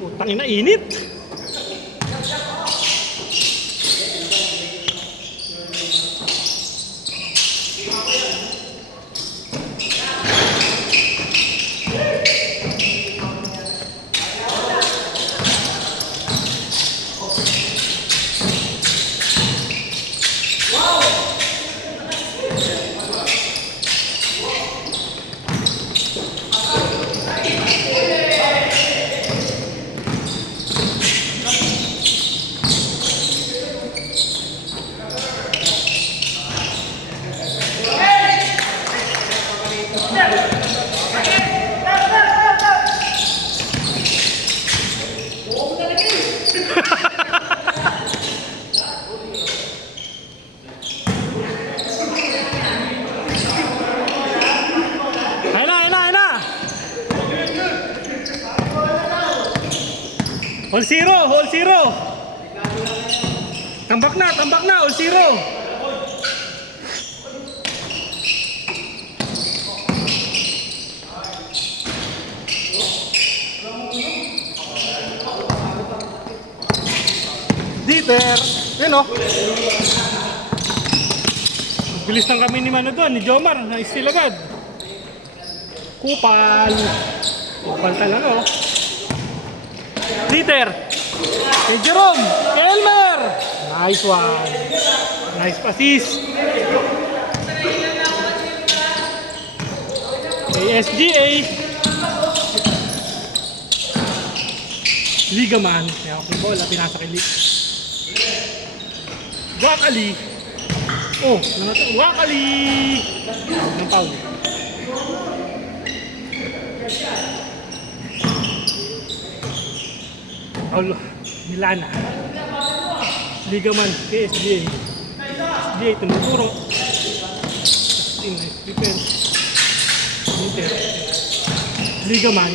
Putang ina, init. All zero, all zero. Tambak na, all zero. Dieter, yun o. Bilis ng kami ni Mano doon, ni Jomar, na-steal agad. Kupal. Kupal talaga o. Dieter, kay Jerome, kay Elmer. Nice one. Nice assist. Kay SGA. Ligaman. Kaya okay bola, pinasa kay Lig. Wakali. Oh, Wakali. Tawag ng foul. Paulo, Milana. Ligaman, KSGA. SGA, tumuturo. Nice defense. Ligaman.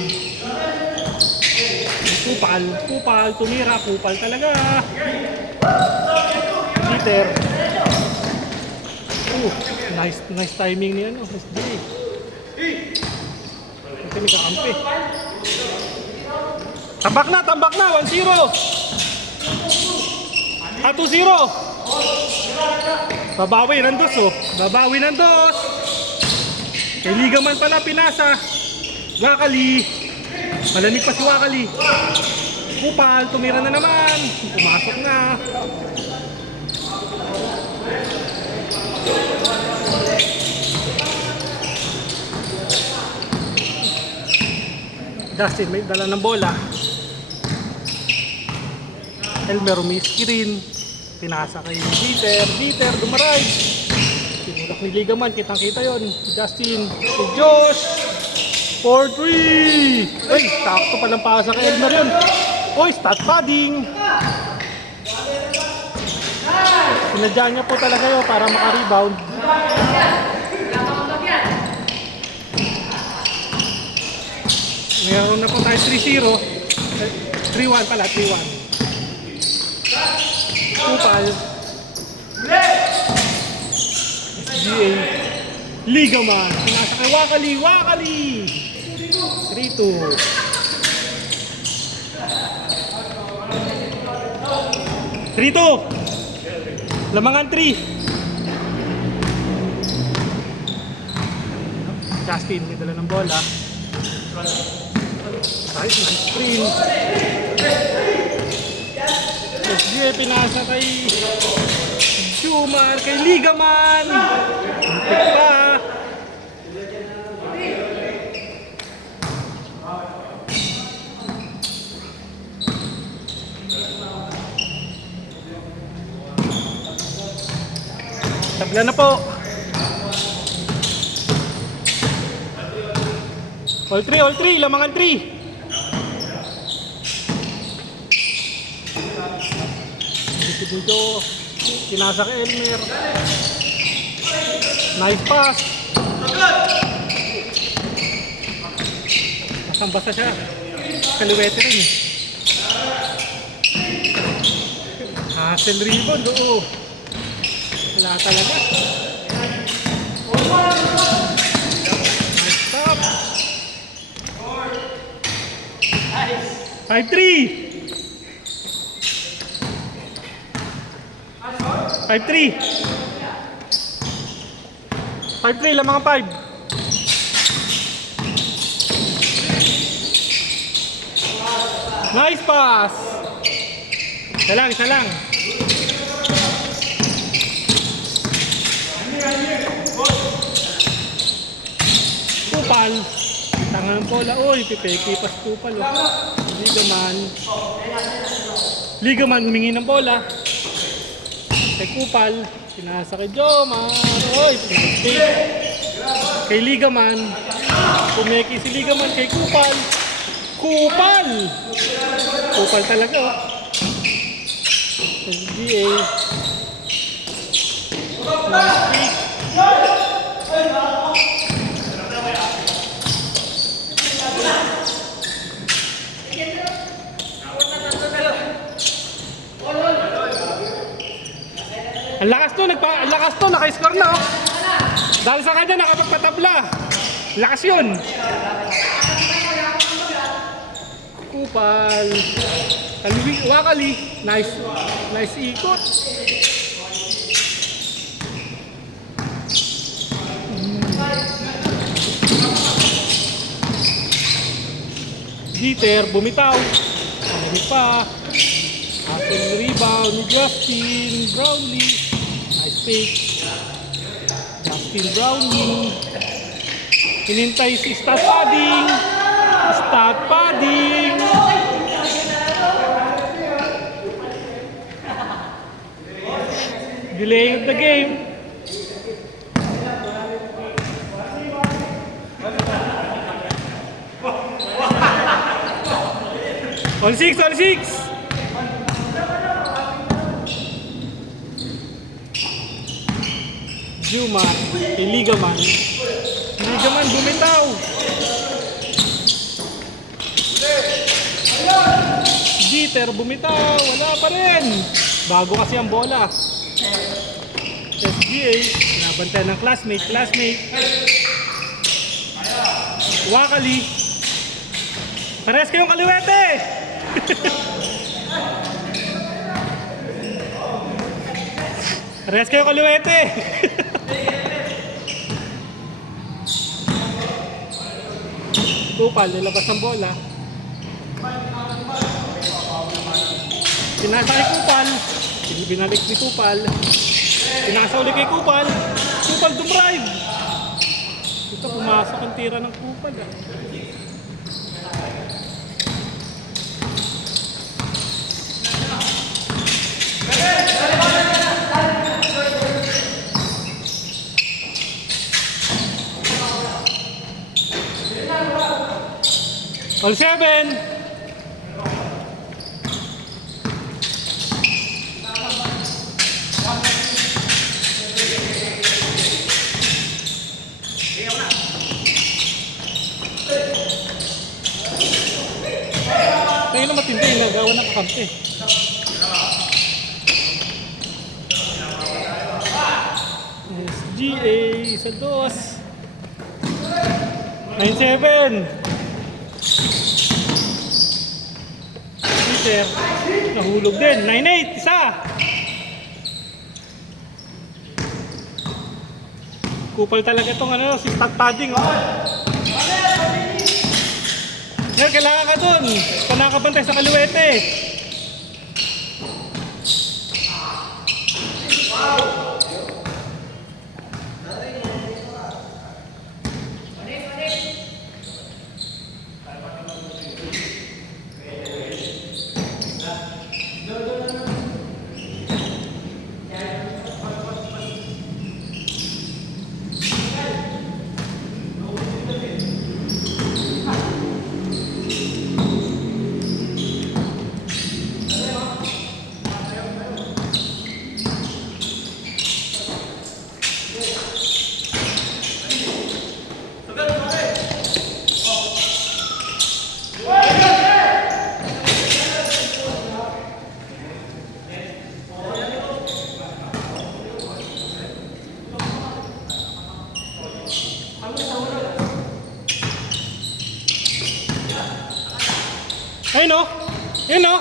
Kupal, tumira, kupal talaga. Dieter. Nice timing niya, no? SGA. Kasi may kakampi. Tambak na, 1-0. 2-0. Babawi ng dos, oh. Babawi ng dos. Kay Ligaman pala, pinasa. Wakali. Malamig pa si Wakali. Kupal, tumira na naman. Pumasok na. Dustin may dala ng bola. Elmer screen. Pinasa kay Dieter dumaray. Tinulak ni Ligaman, kitang-kita yon. Justin, si Josh. 4-3. Ay, sakto palang pasa kay Elmer yun. Oy, stat padding. Sinadya niya po talaga yun para maka-rebound. Meron na po tayo 3-0. 3-1 pala, 3-1. Kupal. SGA. Ligaman. Pinasa kay Wakali. 3-2. Lamangan 3. Justin, may dala ng bola. Nice screen. SGA pinasa kay Jomar, kay Ligaman. Pick pa. Tabla na po. All 3, lamangan 3. Si Bujo, pinasa kay Elmer. Nice pass. Basang-basa siya. Kaliwete rin eh. Hassel rebound, oo. Wala talaga. Nice stop. Nice. 5-3. 5-3. 5-3 lang mga 5. Nice pass. Isa lang. Kupal. Tangan ng bola. Uy, pipeki pas Kupal. Ligaman humingi ng bola. Kay Kupal. Pinasa kay Jomar. Uy, pinastik. Kay Ligaman. Pumeki si Ligaman kay Kupal. Kupal talaga oh. SGA. Ang lakas to, naka-score na oh. Dahil sa kanya nakapagpatabla. Lakas yun. Kupal. Wakali. Nice ikot. Dieter, bumitaw. Ano pa? Hustle rebound ni Justin Brownlee. Nice fake. Justin Brownlee. Hinintay si stat padding. Delaying of the game. On 6. Juma, Ligaman bumitaw. Dieter bumitaw, wala pa rin. Bago kasi ang bola. SGA, nabantayan ng classmate. Wakali. Parehas kayong kaliwete. Parehas kayong kaliwete. Kupal, nilabas ng bola. Pinasa kay Kupal. Binalik ni Kupal. Pinasa ulit kay Kupal. Kupal dumrive. Ito, pumasok ang tira ng Kupal. All 7. Tingnan na matindi, nagawa ng kakampi. SGA sa 2. 9-7. Peter, nahulog din. 9-8, isa. Kupal talaga itong si stat padding. Yan, kailangan ka dun. Kung nakabantay sa kaliwete. Ayun o. Ayun o.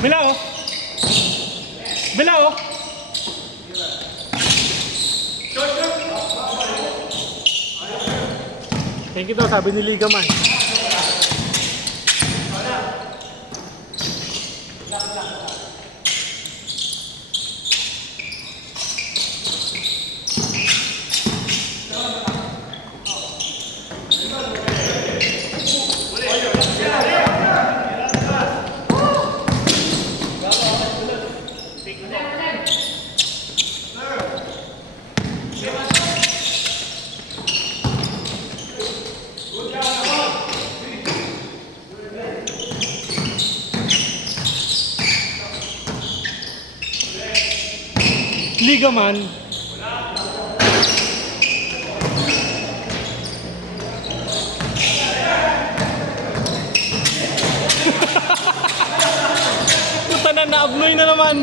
Bila o. Bila o. Thank you daw, sabi ni Ligaman. Ligaman. Puta na, naabnoy na naman.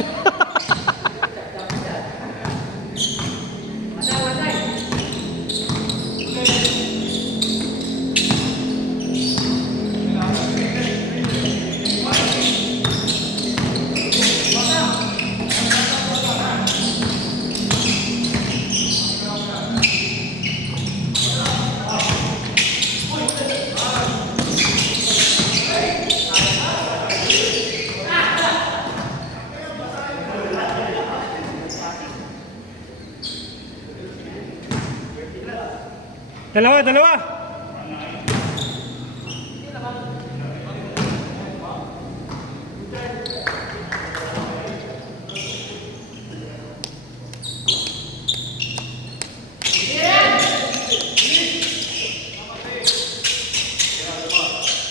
Dalawa, dalawa.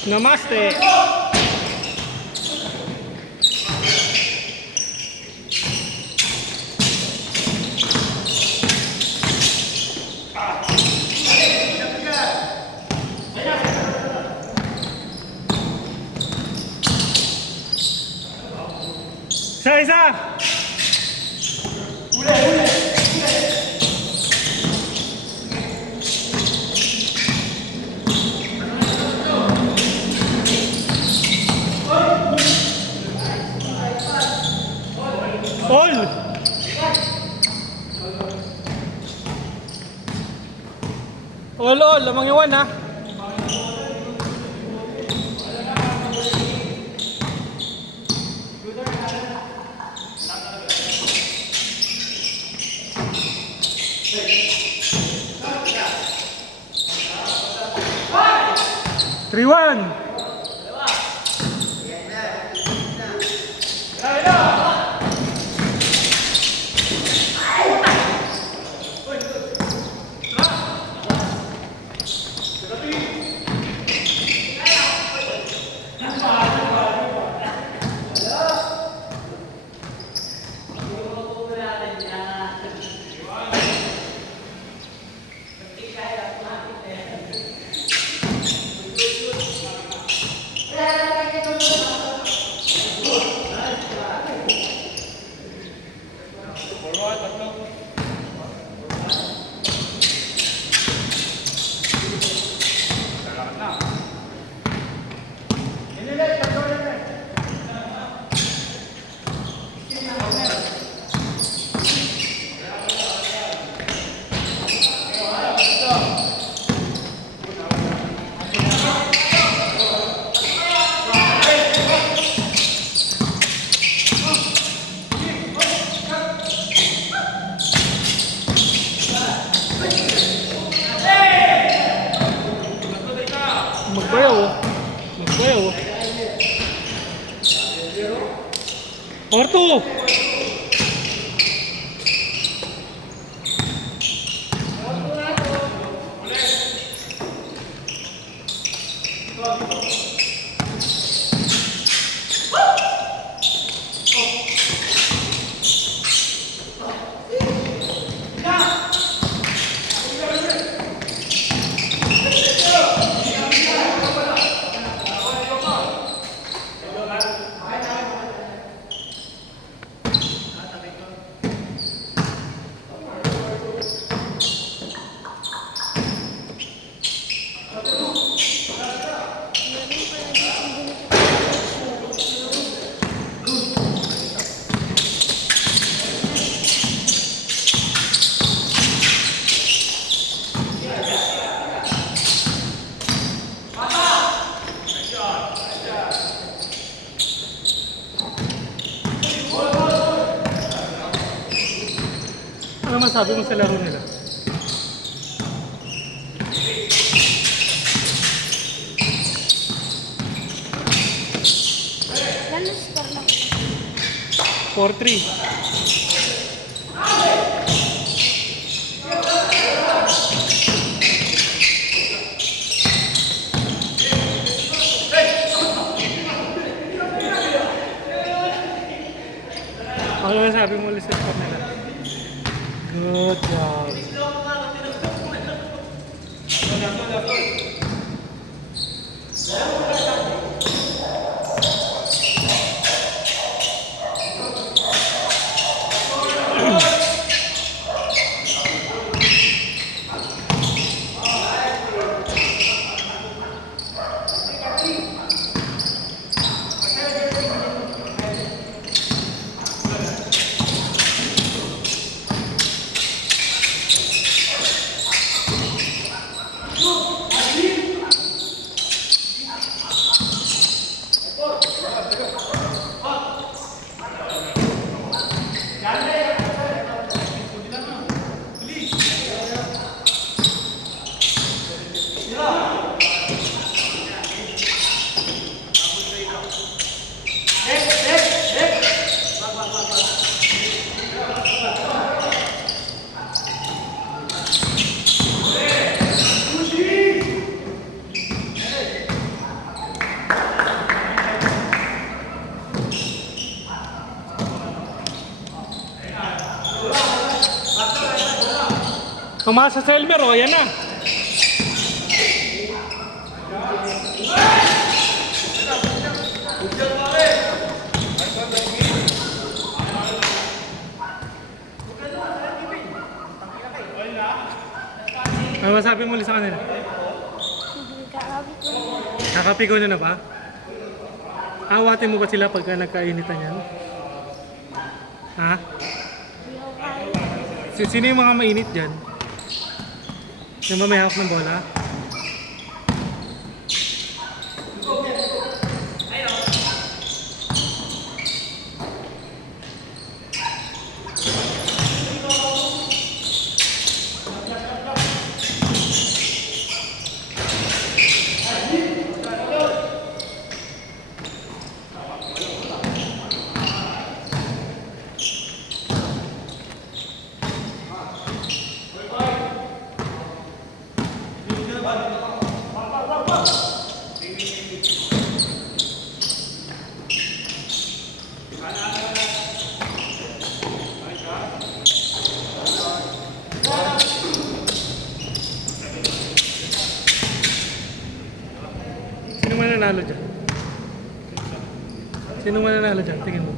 Namaste. Isa. All. All, lamang iwan ha. Triwan. Magbayaw. Orto. masasabi mo sa laro nila? Lalo score lang. 4-3. Ano sabi mo ulit sa score nila? Good job. Tumasa sa Elmer, oh, yan na. Ano masabi mo ulit sa kanila? Kakapiko nyo na ba? Awatin mo ba sila pagka nagkainitan yan? Ha? Sino yung mga mainit dyan? Yung may hawak ng bola? Sino mananalo dyan? Sino mananalo dyan? Tingin mo.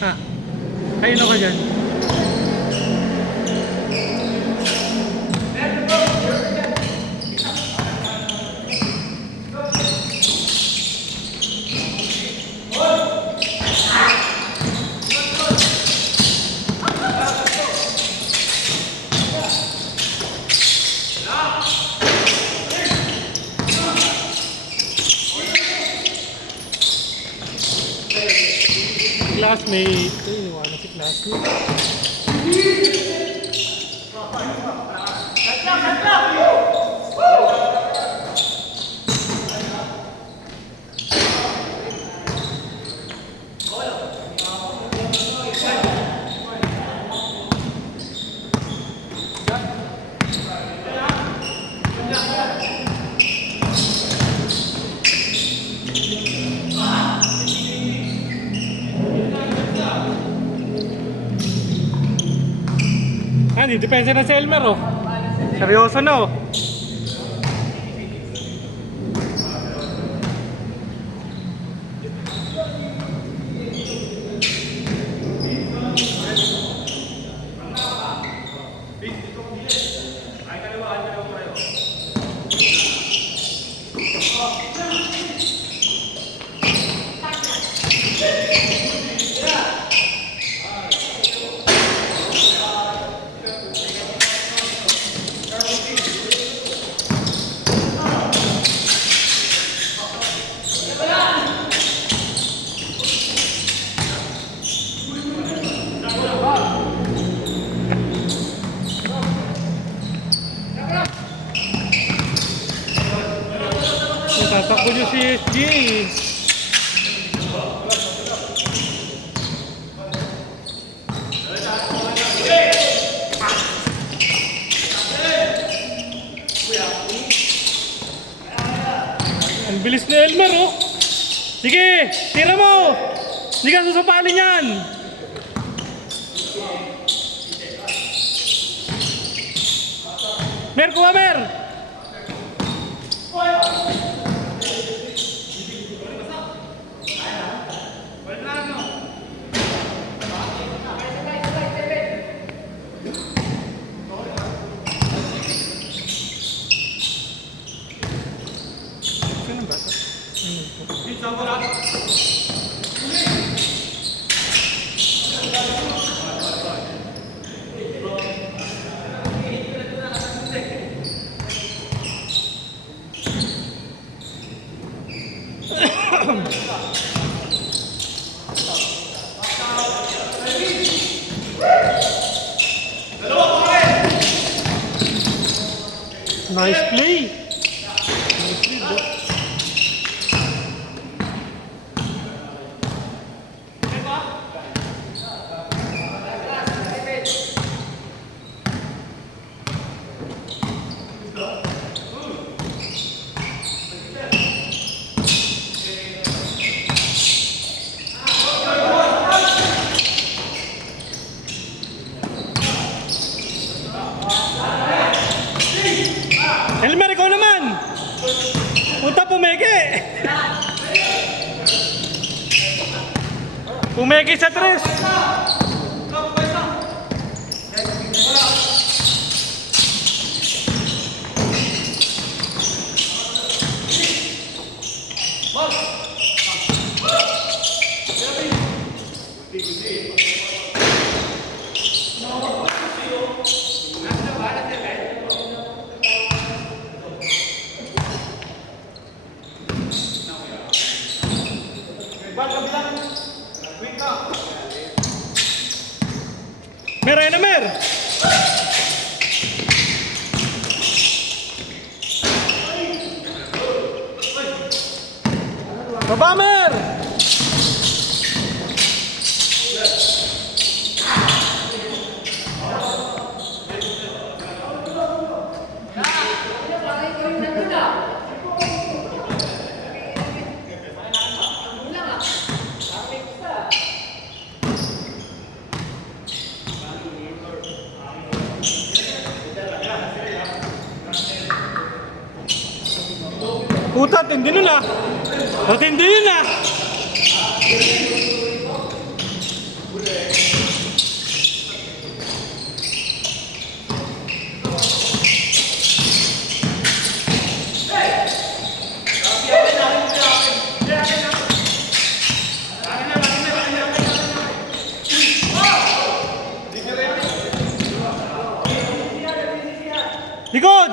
Ha? Kaino ka dyan? Classmate. Ito, iniwanan si classmate. Hindi, depensa na si Elmer, oh. Seryoso na, oh. Tatakbo niyo si SG. Ang bilis ni Elmer, oh. Sige, tira mo. Hindi ka susapalin yan. Mer, kuha Mer. Nice play. Elmer, ikaw naman! Punta pumeke! Pumeke sa tres! Mer, ayun na Mer! Baba Mer! Puta, tindi nun ah! Matindi yun ah! Likod!